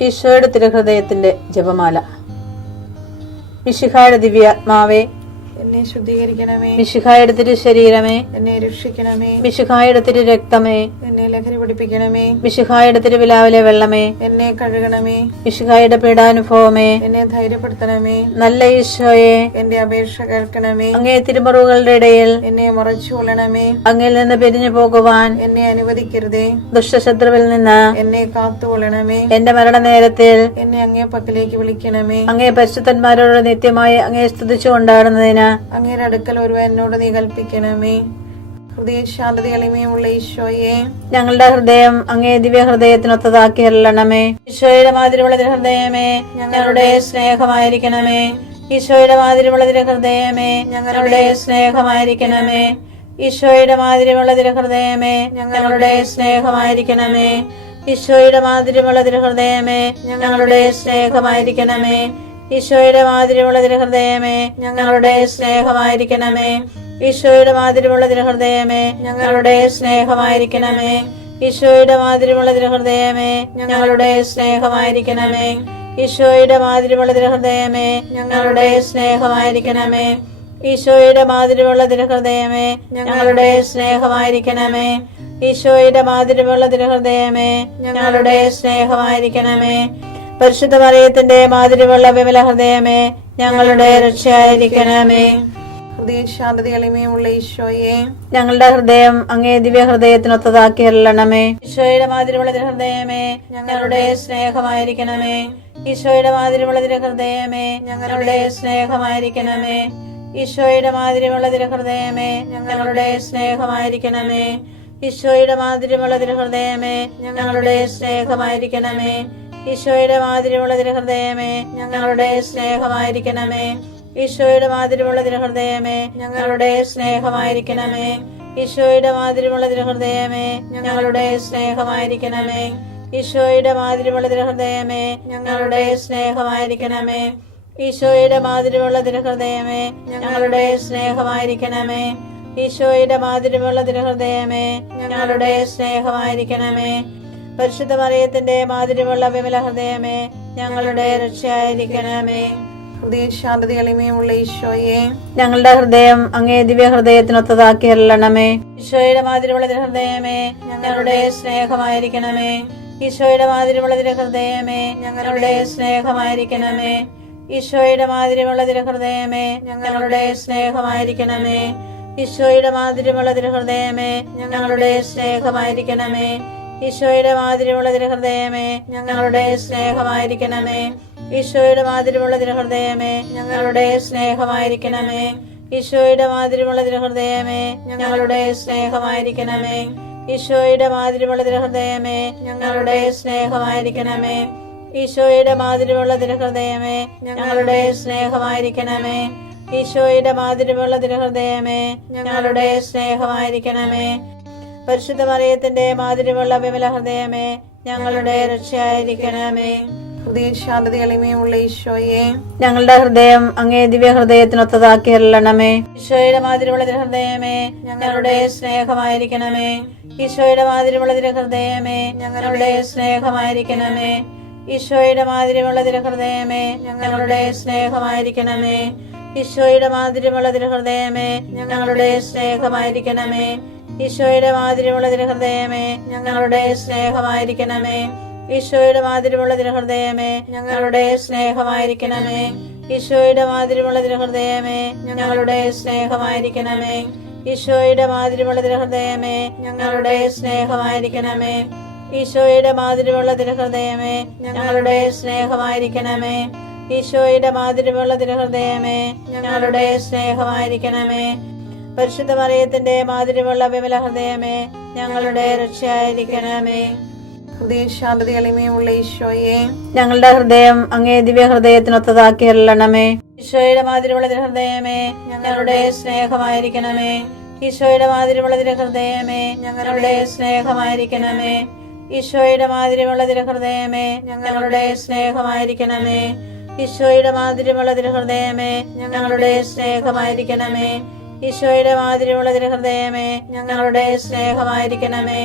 ഈശോയുടെ തിരുഹൃദയത്തിന്റെ ജപമാല. മിശിഹായുടെ ദിവ്യാത്മാവേ, എന്നെ ശുദ്ധീകരിക്കണമേ. മിശിഹായുടെ തിരു ശരീരമേ, എന്നെ രക്ഷിക്കണമേ. മിശിഹായുടെ തിരു രക്തമേ, എന്നെ ലഹരി പിടിപ്പിക്കണമേ. മിശിഹായുടെ തിരുവിലാവിലെ വെള്ളമേ, എന്നെ കഴുകണമേ. മിശിഹായുടെ പീഡാനുഭവമേ, എന്നെ ധൈര്യപ്പെടുത്തണമേ. നല്ല ഈശോയെ, എന്റെ അപേക്ഷ കേൾക്കണമേ. അങ്ങേ തിരുമുറിവുകളുടെ ഇടയിൽ എന്നെ മറച്ചു കൊള്ളണമേ. അങ്ങിൽ നിന്ന് പിരിഞ്ഞു പോകുവാൻ എന്നെ അനുവദിക്കരുതേ. ദുഷ്ടശത്രുവിൽ നിന്ന് എന്നെ കാത്തുകൊള്ളണമേ. എന്റെ മരണനേരത്തിൽ എന്നെ അങ്ങേ പക്കലേക്ക് വിളിക്കണമേ. അങ്ങേ പരിശുദ്ധന്മാരോട് നിത്യമായി അങ്ങേ സ്തുതിച്ചു കൊണ്ടാടുന്നതിന് അങ്ങയുടെ അടുക്കൽ ഒരുവൻ എന്നോട് നീ കൽപ്പിക്കണമേ. ഹൃദയ ശാന്തത എളിമയുള്ള ഈശോയെ, ഞങ്ങളുടെ ഹൃദയം അങ്ങേ ദിവ്യ ഹൃദയത്തിനൊത്തതാക്കി അരുളണമേ. ഈശോയുടെ മാതിരിയുള്ള ഹൃദയമേ, ഞങ്ങളുടെ സ്നേഹമായിരിക്കണമേ. ഈശോയുടെ മാതിരിയുള്ള ഹൃദയമേ, ഞങ്ങളുടെ സ്നേഹമായിരിക്കണമേ. ഈശോയുടെ മാതിരിയുള്ള ഹൃദയമേ, ഞങ്ങളുടെ സ്നേഹമായിരിക്കണമേ. ഈശോയുടെ മാതിരിയുള്ള ഹൃദയമേ, ഞങ്ങളുടെ സ്നേഹമായിരിക്കണമേ. ഈശോയുടെ മാതിരിയുള്ള ഹൃദയമേ, ഞങ്ങളുടെ സ്നേഹമായിരിക്കണമേ. ഈശോയുടെ മാതിരിയുള്ള ഹൃദയമേ, ഞങ്ങളുടെ സ്നേഹമായിരിക്കണമേ. ഈശോയുടെ മാതിരിയുള്ള ഹൃദയമേ, ഞങ്ങളുടെ സ്നേഹമായിരിക്കണമേ. ഈശോയുടെ മാതിരിയുള്ള ഹൃദയമേ, ഞങ്ങളുടെ സ്നേഹമായിരിക്കണമേ. ഈശോയുടെ മാതിരിയുള്ള ഹൃദയമേ, ഞങ്ങളുടെ സ്നേഹമായിരിക്കണമേ. ഈശോയുടെ മാതിരിയുള്ള ഹൃദയമേ, ഞങ്ങളുടെ സ്നേഹമായിരിക്കണമേ. പരിശുദ്ധ മറിയത്തിന്റെ മാതിരിയുള്ള വിമല ഹൃദയമേ, ഞങ്ങളുടെ രക്ഷയായിരിക്കണമേ. ഹൃദയ ശാന്തത എളിമയുള്ള ഈശോയെ, ഞങ്ങളുടെ ഹൃദയം അങ്ങേ ദിവ്യ ഹൃദയത്തിനൊത്തതാക്കി അരുളണമേ. ഈശോയുടെ മാതിരിയുള്ള ഹൃദയമേ, ഞങ്ങളുടെ സ്നേഹമായിരിക്കണമേ. ഈശോയുടെ മാതിരിയുള്ള ഹൃദയമേ, ഞങ്ങളുടെ സ്നേഹമായിരിക്കണമേ. ഈശോയുടെ മാതിരിയുള്ള ഹൃദയമേ, ഞങ്ങളുടെ സ്നേഹമായിരിക്കണമേ. ഈശോയുടെ മാതിരിയുള്ള ഹൃദയമേ, ഞങ്ങളുടെ സ്നേഹമായിരിക്കണമേ. ഈശോയുടെ മാതിരിയുള്ള ഹൃദയമേ, ഞങ്ങളുടെ സ്നേഹമായിരിക്കണമേ. ഈശോയുടെ മാതിരിയുള്ള ഹൃദയമേ, ഞങ്ങളുടെ സ്നേഹമായിരിക്കണമേ. ഈശോയുടെ മാതിരിയുള്ള ഹൃദയമേ, ഞങ്ങളുടെ സ്നേഹമായിരിക്കണമേ. ഈശോയുടെ മാതിരിയുള്ള ഹൃദയമേ, ഞങ്ങളുടെ സ്നേഹമായിരിക്കണമേ. ഈശോയുടെ മാതിരിയുള്ള ഹൃദയമേ, ഞങ്ങളുടെ സ്നേഹമായിരിക്കണമേ. ഈശോയുടെ മാതിരിയുള്ള ഹൃദയമേ, ഞങ്ങളുടെ സ്നേഹമായിരിക്കണമേ. പരിശുദ്ധ മറിയത്തിന്റെ മാതിരിയുള്ള വിമല ഹൃദയമേ, ഞങ്ങളുടെ രക്ഷയായിരിക്കണമേ. ഹൃദയ ശാന്തത എളിമയുള്ള ഈശോയെ, ഞങ്ങളുടെ ഹൃദയം അങ്ങേ ദിവ്യ ഹൃദയത്തിനൊത്തതാക്കി അരുളണമേ. ഈശോയുടെ മാതിരിയുള്ള ഹൃദയമേ, ഞങ്ങളുടെ സ്നേഹമായിരിക്കണമേ. ഈശോയുടെ മാതിരിയുള്ള ഹൃദയമേ, ഞങ്ങളുടെ സ്നേഹമായിരിക്കണമേ. ഈശോയുടെ മാതിരിയുള്ള ഹൃദയമേ, ഞങ്ങളുടെ സ്നേഹമായിരിക്കണമേ. ഈശോയുടെ മാതിരിയുള്ള ഹൃദയമേ, ഞങ്ങളുടെ സ്നേഹമായിരിക്കണമേ. ഈശോയുടെ മാതിരിയുള്ള ഹൃദയമേ, ഞങ്ങളുടെ സ്നേഹമായിരിക്കണമേ. ഈശോയുടെ മാതിരിയുള്ള ഹൃദയമേ, ഞങ്ങളുടെ സ്നേഹമായിരിക്കണമേ. ഈശോയുടെ മാതിരിയുള്ള ഹൃദയമേ, ഞങ്ങളുടെ സ്നേഹമായിരിക്കണമേ. ഈശോയുടെ മാതിരിയുള്ള ഹൃദയമേ, ഞങ്ങളുടെ സ്നേഹമായിരിക്കണമേ. ഈശോയുടെ മാതിരിയുള്ള ഹൃദയമേ, ഞങ്ങളുടെ സ്നേഹമായിരിക്കണമേ. ഈശോയുടെ മാതിരിയുള്ള ഹൃദയമേ, ഞങ്ങളുടെ സ്നേഹമായിരിക്കണമേ. പരിശുദ്ധ മറിയത്തിന്റെ മാതിരിയുള്ള വിമല ഹൃദയമേ, ഞങ്ങളുടെ രക്ഷയായിരിക്കണമേ. ഹൃദയ ശാന്തത എളിമയുള്ള ഈശോയെ, ഞങ്ങളുടെ ഹൃദയം അങ്ങേ ദിവ്യ ഹൃദയത്തിനൊത്തതാക്കി അരുളണമേ. ഈശോയുടെ മാതിരിയുള്ള ഹൃദയമേ, ഞങ്ങളുടെ സ്നേഹമായിരിക്കണമേ. ഈശോയുടെ മാതിരിയുള്ള ഹൃദയമേ, ഞങ്ങളുടെ സ്നേഹമായിരിക്കണമേ. ഈശോയുടെ മാതിരിയുള്ള ഹൃദയമേ, ഞങ്ങളുടെ സ്നേഹമായിരിക്കണമേ. ഈശോയുടെ മാതിരിയുള്ള ഹൃദയമേ, ഞങ്ങളുടെ സ്നേഹമായിരിക്കണമേ. ഈശോയുടെ മാതിരിയുള്ള ഹൃദയമേ, ഞങ്ങളുടെ സ്നേഹമായിരിക്കണമേ. ഈശോയുടെ മാതിരിയുള്ള ഹൃദയമേ, ഞങ്ങളുടെ സ്നേഹമായിരിക്കണമേ. ഈശോയുടെ മാതിരിയുള്ള ഹൃദയമേ, ഞങ്ങളുടെ സ്നേഹമായിരിക്കണമേ. ഈശോയുടെ മാതിരിയുള്ള ഹൃദയമേ, ഞങ്ങളുടെ സ്നേഹമായിരിക്കണമേ. ഈശോയുടെ മാതിരിയുള്ള ഹൃദയമേ, ഞങ്ങളുടെ സ്നേഹമായിരിക്കണമേ. ഈശോയുടെ മാതിരിയുള്ള ഹൃദയമേ, ഞങ്ങളുടെ സ്നേഹമായിരിക്കണമേ. പരിശുദ്ധ മറിയത്തിന്റെ മാതിരിയുള്ള വിമല ഹൃദയമേ, ഞങ്ങളുടെ രക്ഷയായിരിക്കണമേ. ഹൃദയ ശാന്തത എളിമയുള്ള ഈശോയെ, ഞങ്ങളുടെ ഹൃദയം അങ്ങേ ദിവ്യ ഹൃദയത്തിനൊത്തതാക്കി അരുളണമേ. ഈശോയുടെ മാതിരിയുള്ള ഹൃദയമേ, ഞങ്ങളുടെ സ്നേഹമായിരിക്കണമേ. ഈശോയുടെ മാതിരിയുള്ള ഹൃദയമേ, ഞങ്ങളുടെ സ്നേഹമായിരിക്കണമേ. ഈശോയുടെ മാതിരിയുള്ള ഹൃദയമേ, ഞങ്ങളുടെ സ്നേഹമായിരിക്കണമേ. ഈശോയുടെ മാതിരിയുള്ള ഹൃദയമേ, ഞങ്ങളുടെ സ്നേഹമായിരിക്കണമേ. ഈശോയുടെ മാതിരിയുള്ള ഹൃദയമേ, ഞങ്ങളുടെ സ്നേഹമായിരിക്കണമേ.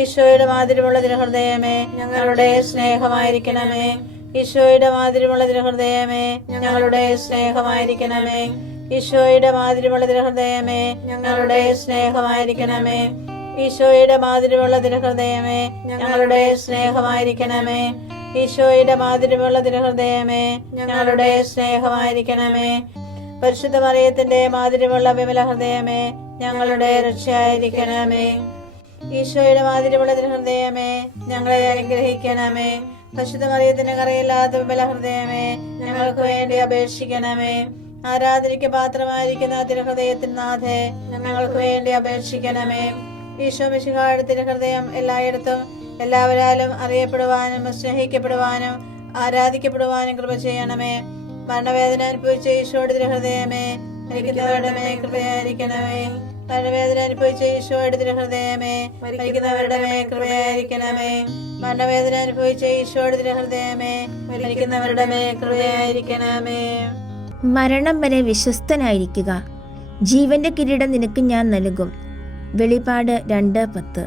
ഈശോയുടെ മാതിരിയുള്ള തിരുഹൃദയമേ ഞങ്ങളുടെ സ്നേഹമായിരിക്കണമേ. ഈശോയുടെ മാതിരിയുള്ള തിരുഹൃദയമേ ഞങ്ങളുടെ സ്നേഹമായിരിക്കണമേ. ഈശോയുടെ മാതിരിയുള്ള തിരുഹൃദയമേ ഞങ്ങളുടെ സ്നേഹമായിരിക്കണമേ. ഈശോയുടെ മാതിരിയുള്ള തിരുഹൃദയമേ ഞങ്ങളുടെ സ്നേഹമായിരിക്കണമേ. ഈശോയുടെ മാതിരിയുള്ള തിരുഹൃദയമേ ഞങ്ങളുടെ സ്നേഹമായിരിക്കണമേ. പരിശുദ്ധ മറിയത്തിന്റെ മാതിരിയുള്ള വിമല ഹൃദയമേ ഞങ്ങളുടെ രക്ഷയായിരിക്കണമേ. ഈശോയുടെ മാതിരിയുള്ള തിരുഹൃദയമേ ഞങ്ങളെ അനുഗ്രഹിക്കണമേ. പരിശുദ്ധ മറിയത്തിന് കറയില്ലാത്ത വിമല ഹൃദയമേ ഞങ്ങൾക്ക് വേണ്ടി അപേക്ഷിക്കണമേ. ആരാധനയ്ക്ക് പാത്രമായിരിക്കുന്ന തിരുഹൃദയത്തിന് നാഥേ ഞങ്ങൾക്ക് വേണ്ടി അപേക്ഷിക്കണമേ. ഈശോ മിശിഹായുടെ തിരുഹൃദയം എല്ലായിടത്തും എല്ലാവരാലും അറിയപ്പെടുവാനും സ്നേഹിക്കപ്പെടുവാനും ആരാധിക്കപ്പെടുവാനും കൃപ ചെയ്യണമേ. മരണവേദന അനുഭവിച്ച ഈശോയുടെ തിരുഹൃദയമേ മരിക്കുന്നവരുടെ മേൽ കൃപയായിരിക്കണമേ. മരണവേദന അനുഭവിച്ച ഈശോയുടെ തിരുഹൃദയമേ മരിക്കുന്നവരുടെ മേൽ കൃപയായിരിക്കണമേ. മരണവേദന അനുഭവിച്ച ഈശോയുടെ തിരുഹൃദയമേ മരിക്കുന്നവരുടെ മേൽ കൃപയായിരിക്കണമേ. മരണം വരെ വിശ്വസ്തനായിരിക്കുക, ജീവന്റെ കിരീടം നിനക്ക് ഞാൻ നൽകും. വെളിപാട് 2:10.